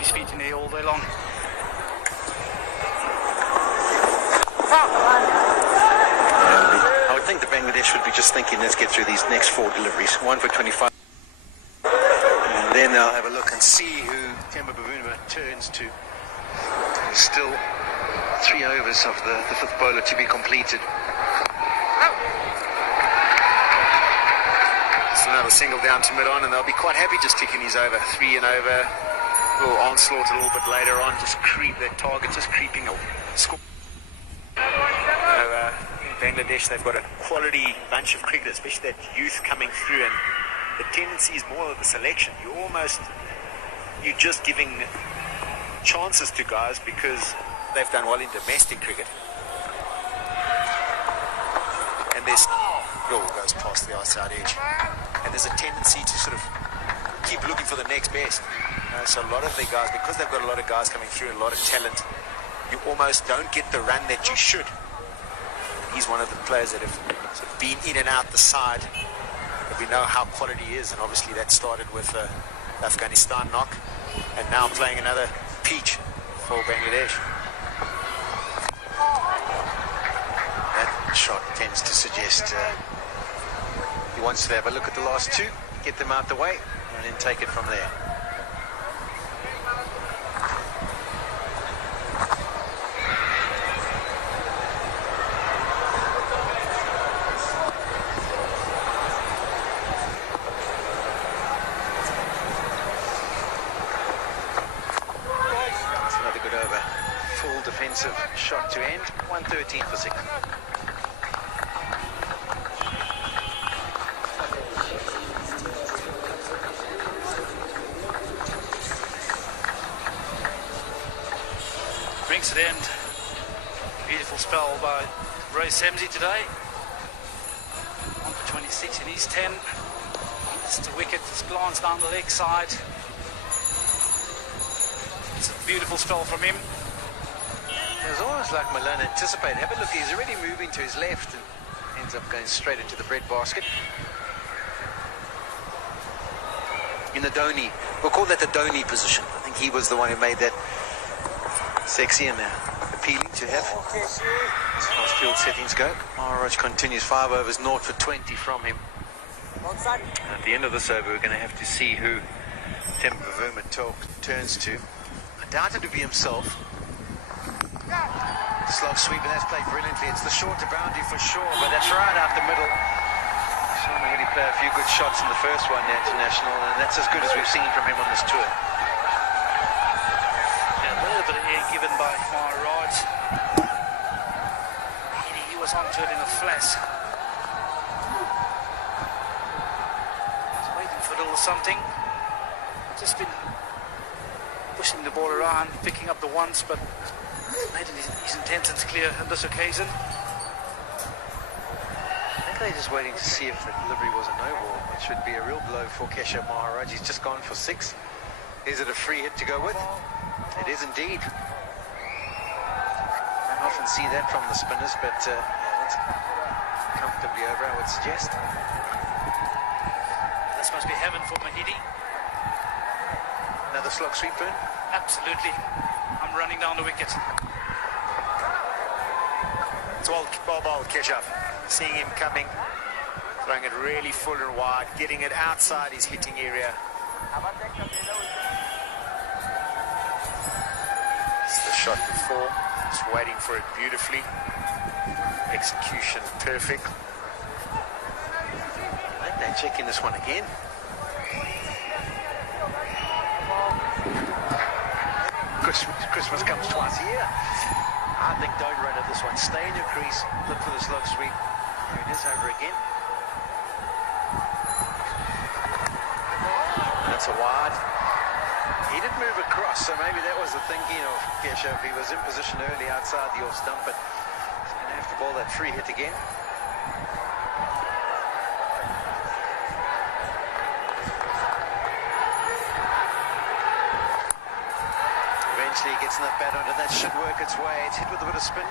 his feet in the air all day long. I would think the Bangladesh would be just thinking, let's get through these next 4 deliveries. 1 for 25. And then they'll have a look and see who Temba Bavuma turns to. There's still 3 overs of the 5th bowler to be completed. So another single down to mid-on, and they'll be quite happy just ticking these over. 3 and over. A little onslaught a little bit later on, just creep that target, just creeping a score. In Bangladesh, they've got a quality bunch of cricketers, especially that youth coming through, and the tendency is more of the selection. You're just giving chances to guys because they've done well in domestic cricket. And this ball goes past the outside edge. And there's a tendency to sort of keep looking for the next best. So a lot of the guys, because they've got a lot of guys coming through and a lot of talent, you almost don't get the run that you should. He's one of the players that have sort of been in and out the side, but we know how quality is, and obviously that started with the Afghanistan knock, and now playing another peach for Bangladesh. That shot tends to suggest he wants to have a look at the last 2, get them out the way, and then take it from there. Defensive shot to end, 113 for 6. Brings it in. Beautiful spell by Ray Semsey today. 1 for 26 in his 10. Just a wicket, just glance down the leg side. It's a beautiful spell from him. It was almost like Malone anticipated. Have a look, he's already moving to his left and ends up going straight into the bread basket. In the Dhoni, we'll call that the Dhoni position. I think he was the one who made that sexy and appealing to have. As far as field settings go, Maharaj continues 5 overs, 0 for 20 from him. And at the end of this over, we're going to have to see who Temba Bavuma turns to. I doubt it would be himself. Slog sweep, and that's played brilliantly. It's the shorter boundary for sure, but that's right out the middle. Saw him really play a few good shots in the first one, the international, and that's as good as we've seen from him on this tour. Yeah, a little bit of air given by Maharaj. He was onto it in a flash. He's waiting for a little something. Just been pushing the ball around, picking up the ones, but made his intentions clear on this occasion. I think they're just waiting to see if the delivery was a no-ball, which would be a real blow for Keshav Maharaj. He's just gone for 6. Is it a free hit to go with? It is indeed. Don't often see that from the spinners, but yeah, that's comfortably over, I would suggest. This must be heaven for Mahidi. Another slog sweep in? Absolutely. I'm running down the wicket. It's well bowled, Keshav. Seeing him coming, throwing it really full and wide, getting it outside his hitting area. It's the shot before, just waiting for it beautifully. Execution perfect. I think they're checking this one again. Christmas comes twice a year. I think don't run at this one. Stay in your crease, look for the slog sweep. There it is, over again. That's a wide. He did move across, so maybe that was the thinking of Keshav. He was in position early outside the off stump, but he's going to have to bowl that free hit again. Eventually he gets enough bat under that, should work its way. It's hit with a bit of spin.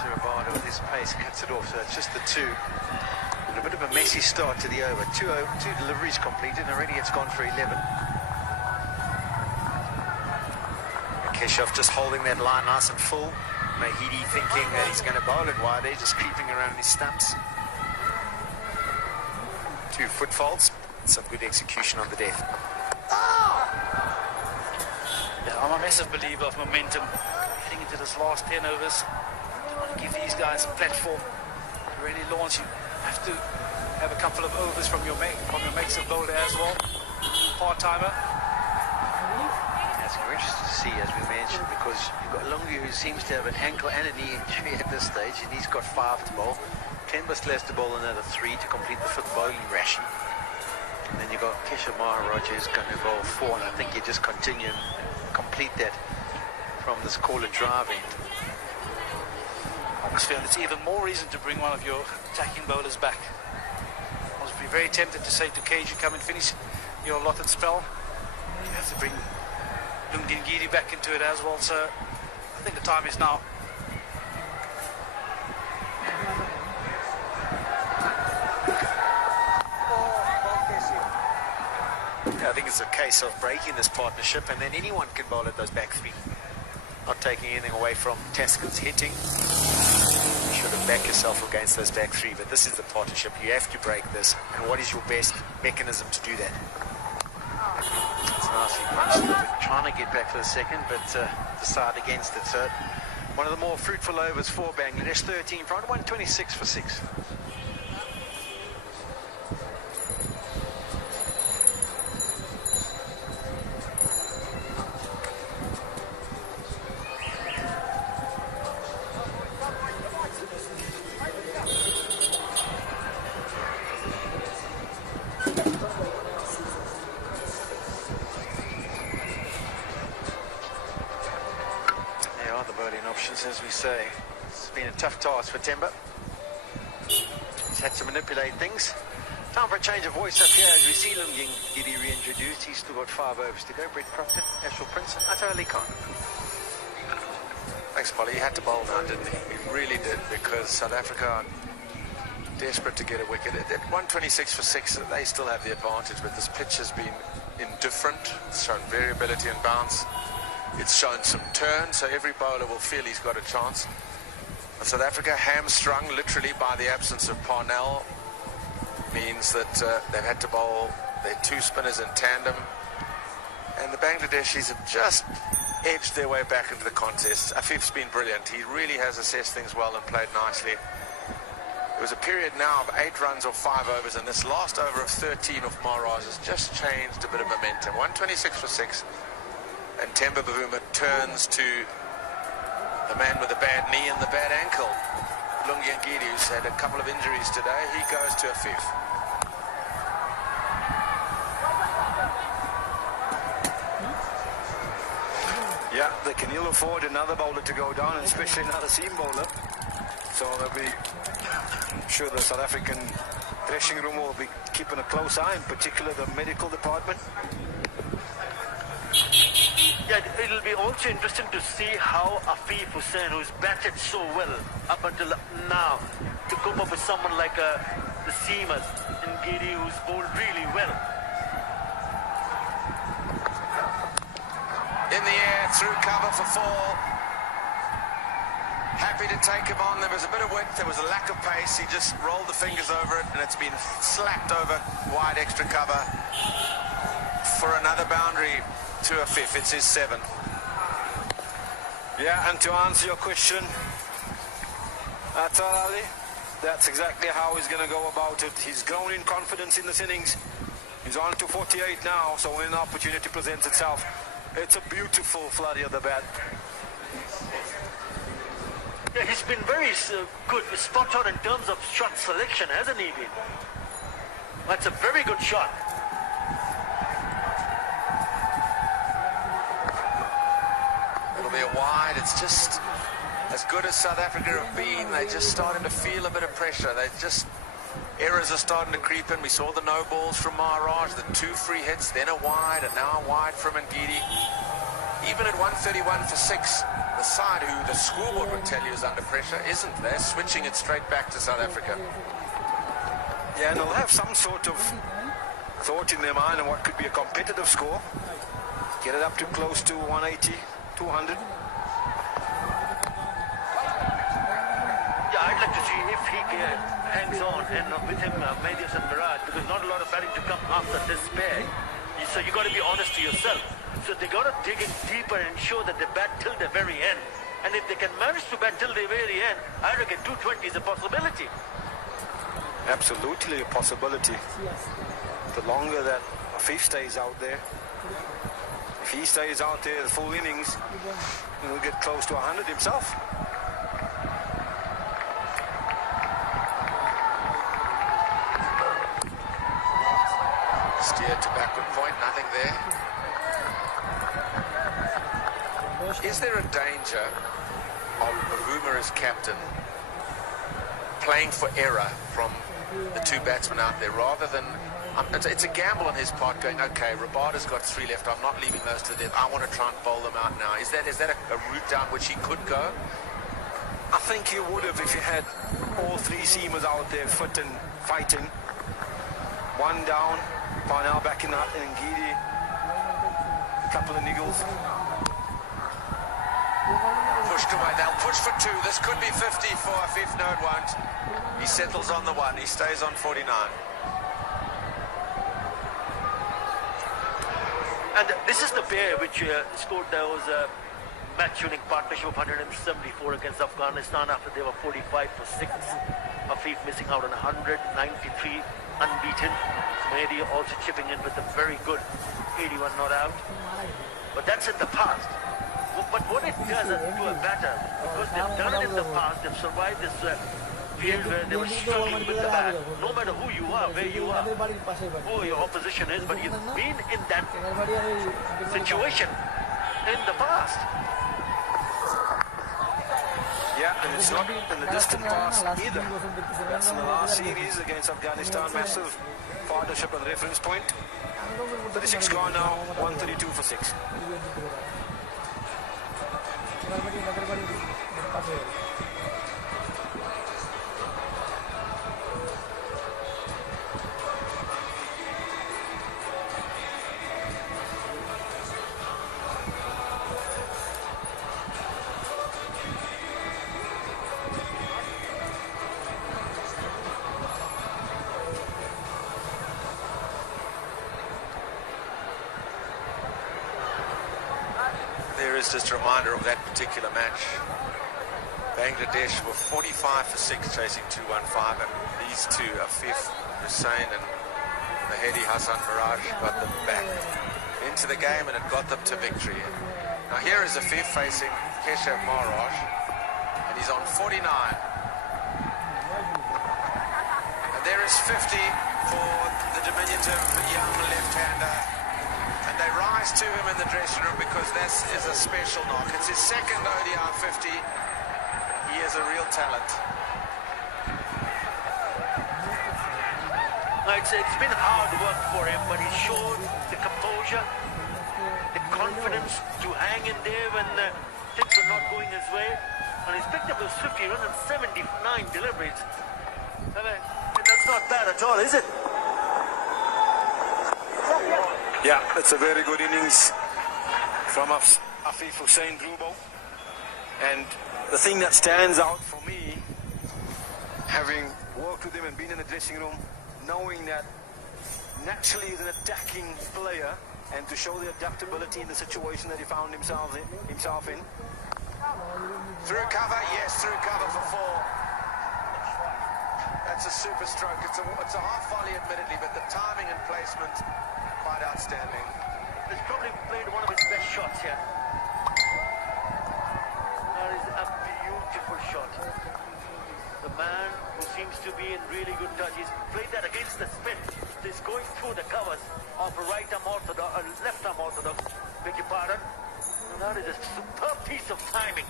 Surabada with his pace cuts it off, so it's just the 2. And a bit of a messy start to the over. Two deliveries completed, and already it's gone for 11. Keshoff just holding that line nice and full. Mahidi thinking that he's going to bowl it wide. They're just creeping around his stumps. 2 foot faults. Some good execution on the death. Yeah, I'm a massive believer of momentum. Heading into this last 10 overs, you want to give these guys a platform to really launch. You have to have a couple of overs from your mates of bowler as well. Part-timer. That's very interesting to see, as we mentioned, because you've got Lungi, who seems to have an ankle and a knee injury at this stage, and he's got 5 to bowl. Temba still has to bowl another 3 to complete the 5th bowling ration. And then you've got Keshav Maharaj, who's going to bowl 4, and I think you just continue and complete that from this caller drive end. I just feel it's even more reason to bring one of your attacking bowlers back. I was very tempted to say to Cage, you come and finish your allotted spell. You have to bring Lungingiri back into it as well, so I think the time is now. I think it's a case of breaking this partnership, and then anyone can bowl at those back 3. Not taking anything away from Taskin's hitting. You should have backed yourself against those back 3, but this is the partnership. You have to break this, and what is your best mechanism to do that? It's nicely punched. Trying to get back for the second, but decide against it. So one of the more fruitful overs for Bangladesh. 13 front, 126 for 6. As we say, it's been a tough task for Temba. He's had to manipulate things. Time for a change of voice up here as we see Lungingiri reintroduced. He's still got 5 overs to go. Brett Proctor, Ashwell Prince, and Atar Ali Khan. Thanks, Polly. He had to bowl now, didn't he? He really did, because South Africa are desperate to get a wicket. At 126 for 6, they still have the advantage, but this pitch has been indifferent. It's shown variability and bounce. It's shown some turn, so every bowler will feel he's got a chance. And South Africa, hamstrung literally by the absence of Parnell, means that they've had to bowl their 2 spinners in tandem. And the Bangladeshis have just edged their way back into the contest. Afif's been brilliant. He really has assessed things well and played nicely. It was a period now of 8 runs or 5 overs, and this last over of 13 of Maharaj has just changed a bit of momentum. 126 for 6. And Temba Bavuma turns to the man with the bad knee and the bad ankle. Lungingiri, who's had a couple of injuries today, he goes to Afif. Yeah, they can ill afford another bowler to go down, and especially another seam bowler. So they'll be, I'm sure the South African dressing room will be keeping a close eye, in particular the medical department. Yeah, it'll be also interesting to see how Afif Hussain, who's batted so well up until now, to cope up with someone like the seamers in Giri, who's bowled really well. In the air, through cover for 4. Happy to take him on. There was a bit of width, there was a lack of pace. He just rolled the fingers over it, and it's been slapped over wide extra cover for another boundary to Afif. It's his 7th. Yeah, and to answer your question, Atar Ali, that's exactly how he's going to go about it. He's grown in confidence in this innings. He's on to 48 now, so when an opportunity presents itself, it's a beautiful flurry of the bat. Yeah, he's been very good, spot on in terms of shot selection, hasn't he been? That's a very good shot. It'll be a wide. It's just as good as South Africa have been. They're just starting to feel a bit of pressure. Errors are starting to creep in. We saw the no balls from Maharaj, the 2 free hits, then a wide, and now a wide from Ngidi. Even at 131 for 6, the side who the scoreboard would tell you is under pressure isn't. They're switching it straight back to South Africa. Yeah, and they'll have some sort of thought in their mind on what could be a competitive score. Get it up to close to 180, 200. Yeah, I'd like to see if he hangs on and with him, Medius and Mirage, because not a lot of batting to come after this pair. So you got to be honest to yourself. So they got to dig in deeper and ensure that they bat till the very end. And if they can manage to bat till the very end, I reckon 220 is a possibility. Absolutely a possibility. The longer that Afif stays out there, if he stays out there the full innings, he'll get close to 100 himself. Steered to backward point, nothing there. Is there a danger of Bavuma as captain playing for error from the two batsmen out there rather than... it's a gamble on his part going, okay, Rabada's got 3 left, I'm not leaving those to them, I want to try and bowl them out now. Is that a route down which he could go? I think he would have if he had all 3 seamers out there fit and fighting. One down, Parnell back in that, and Ngidi, a couple of niggles. Pushed away, they'll push for 2. This could be 50 for Afif. No, it won't. He settles on the 1, he stays on 49. And this is the pair which scored those match-winning partnership of 174 against Afghanistan after they were 45 for 6. Afif missing out on 193, unbeaten. Mehdi also chipping in with a very good 81 not out. But that's in the past. But what it does to a batter, because they've done it in the past, they've survived this field where they were struggling with the bat. No matter who you are, where you are, who your opposition is, but you've been in that situation in the past. Yeah, and it's not in the distant past either. That's in the last series against Afghanistan. Massive partnership and reference point. 36 gone now, 132 for 6. There is just a reminder of that particular match. Bangladesh were 45 for 6 chasing 215, and these two, Afif Hussain and Mehdi Hassan Miraj, got them back into the game and it got them to victory. Now here is Afif facing Keshav Maharaj, and he's on 49. And there is 50 for the diminutive young left-hander. And they rise to him in the dressing room because this is a special knock. It's his second ODI 50. He is a real talent. It's been hard work for him, but he showed the composure, the confidence to hang in there when things were not going his way. And he's picked up those 50 runs and 79 deliveries. I mean, that's not bad at all, is it? Yeah, it's a very good innings from Afif Hussain Drubo. And the thing that stands out for me, having worked with him and been in the dressing room, knowing that naturally he's an attacking player, and to show the adaptability in the situation that he found himself in. Through cover, yes, through cover for 4. That's a super stroke. It's a half volley, admittedly, but the timing and placement, quite outstanding. He's probably played one of his best shots here. That is a beautiful shot. The man who seems to be in really good touch. He's played that against the spin. He's going through the covers of a right arm orthodox, left arm orthodox. Beg your pardon. And that is a superb piece of timing.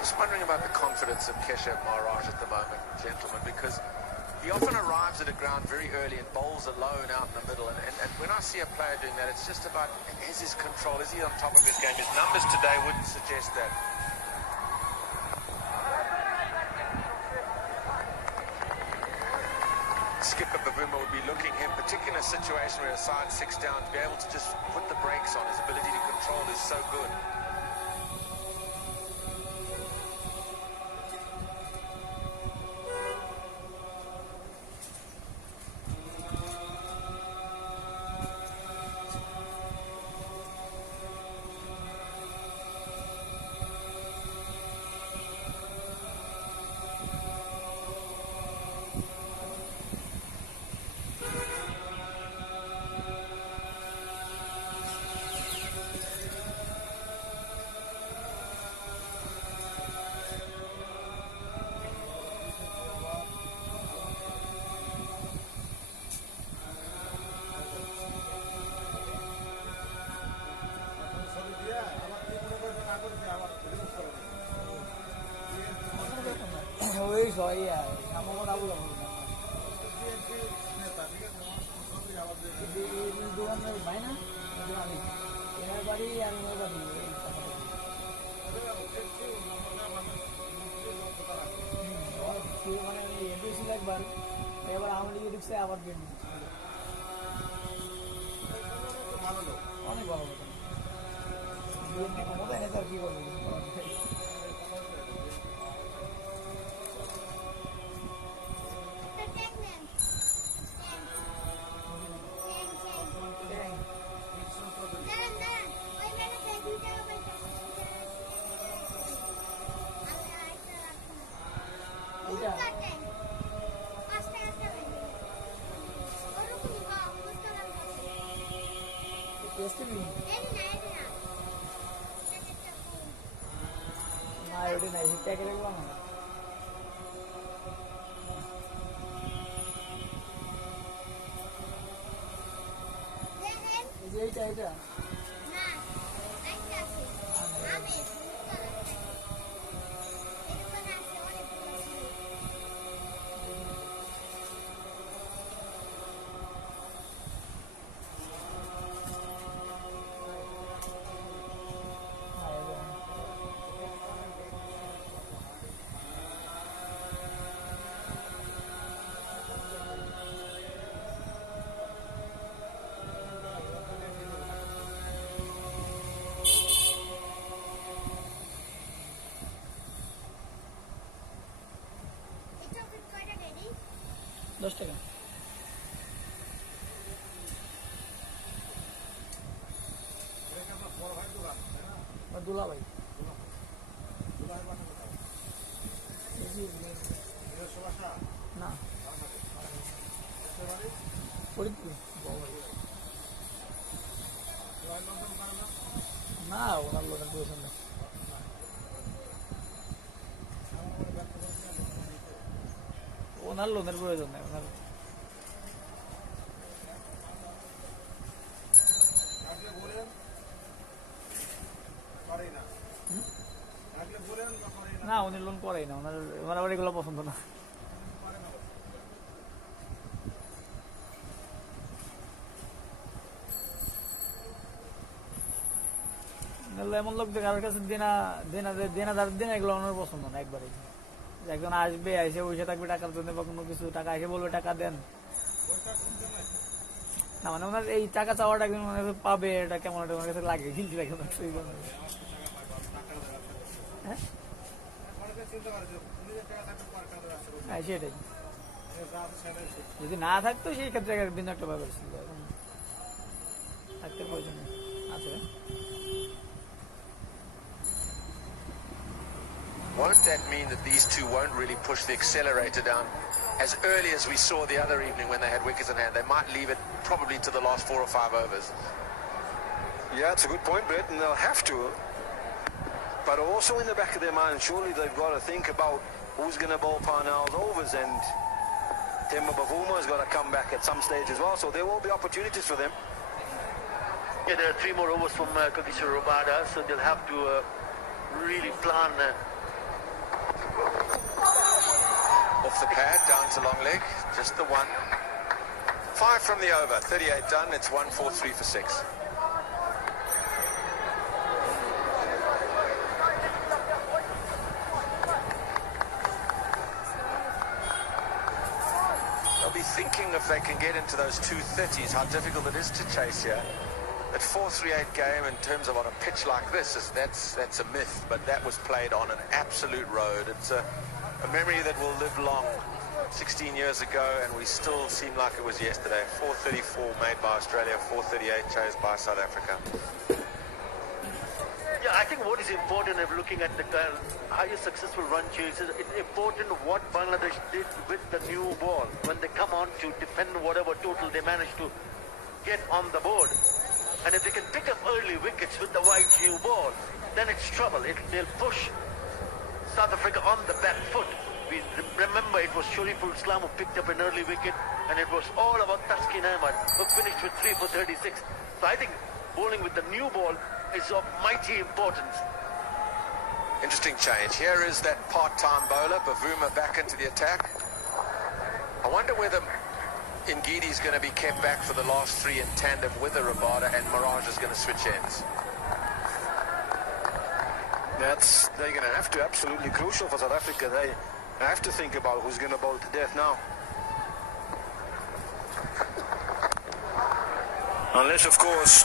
Just wondering about the confidence of Keshav Maharaj at the moment, gentlemen, because he often arrives at a ground very early and bowls alone out in the middle. And when I see a player doing that, it's just about, is his control, is he on top of his game? His numbers today wouldn't suggest that. skipper Bavuma would be looking him, particularly in a situation where a side 6 down, to be able to just put the brakes on. His ability to control is so good. ওই sorry আর আমার কথা বলো দোকানের ভাই না আমি এর বাড়ি আমি ওর বাড়ি মানে এসেছিল একবার এবার আমার লিগে ঢুকছে আবার গেম অনেক ভালো কথা এনে তো আর কি করবো এইটা $10 দুলা ভাই না না ওনার লোকের প্রয়োজন নেই ওনার লোনের প্রয়োজন নেই ওনার না উনি লোন করেই না ওনার আবার এগুলো পছন্দ না এমন লোক কারোর কাছে দেনা এগুলো ওনার পছন্দ না একবারে একজন আসবে এসে বসে থাকবে টাকার জন্য বা কোনো কিছু টাকা এসে বলবে টাকা দেন না মানে ওনার এই টাকা চাওয়াটা একদিন পাবে এটা কেমন একটা ওনার কাছে লাগে কিন্তু হ্যাঁ সেটাই যদি না থাকতো সেই ক্ষেত্রে ভিন্ন একটা ব্যাপার ছিল থাকতে প্রয়োজন আছে Won't that mean that these two won't really push the accelerator down as early as we saw the other evening when they had wickets in hand? They might leave it probably to the last 4 or 5 overs. Yeah, it's a good point, Brett, and they'll have to. But also in the back of their mind, surely they've got to think about who's going to bowl Parnell's overs, and Timber Bavuma's got to come back at some stage as well, so there will be opportunities for them. Yeah, there are 3 more overs from Kagisha Rabada, so they'll have to really plan. Off the pad, down to long leg, just the one. 5 from the over, 38 done, it's 1-4-3 for 6. be thinking if they can get into those 230s, how difficult it is to chase here. That 4-3-8 game in terms of on a pitch like this, that's a myth, but that was played on an absolute road. It's a memory that will live long. 16 years ago, and we still seem like it was yesterday. 434 made by Australia, 438 chased by South Africa. Yeah, I think what is important if looking at the highest successful run chases, it's important what Bangladesh did with the new ball when they come on to defend whatever total they manage to get on the board. And if they can pick up early wickets with the white new ball, then it's trouble. They'll push South Africa on the back foot. We remember it was Shariful Islam who picked up an early wicket, and it was all about Taskin Ahmad, who finished with 3 for 36. So I think bowling with the new ball is of mighty importance. Interesting change. Here is that part-time bowler, Bavuma, back into the attack. I wonder whether Ngidi's going to be kept back for the last 3 in tandem with the Rabada, and Mirage is going to switch ends. They're going to have to, absolutely crucial for South Africa. They have to think about who's going to bowl to death now. Unless, of course,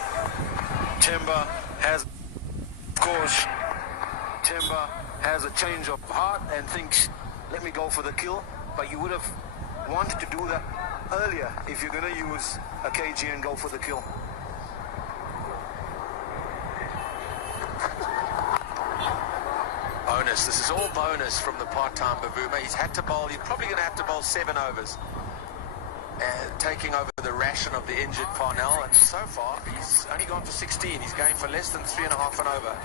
Temba has a change of heart and thinks, let me go for the kill. But you would have wanted to do that earlier if you're going to use a KG and go for the kill. Bonus. This is all bonus from the part-time Bavuma. He's had to bowl. He's probably going to have to bowl 7 overs. And taking over the ration of the injured Parnell. And so far, he's only gone for 16. He's going for less than 3.5 an over.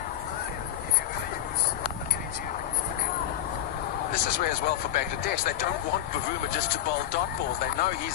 This is where as well for Bangladesh. They don't want Bavuma just to bowl dot balls. They know he's the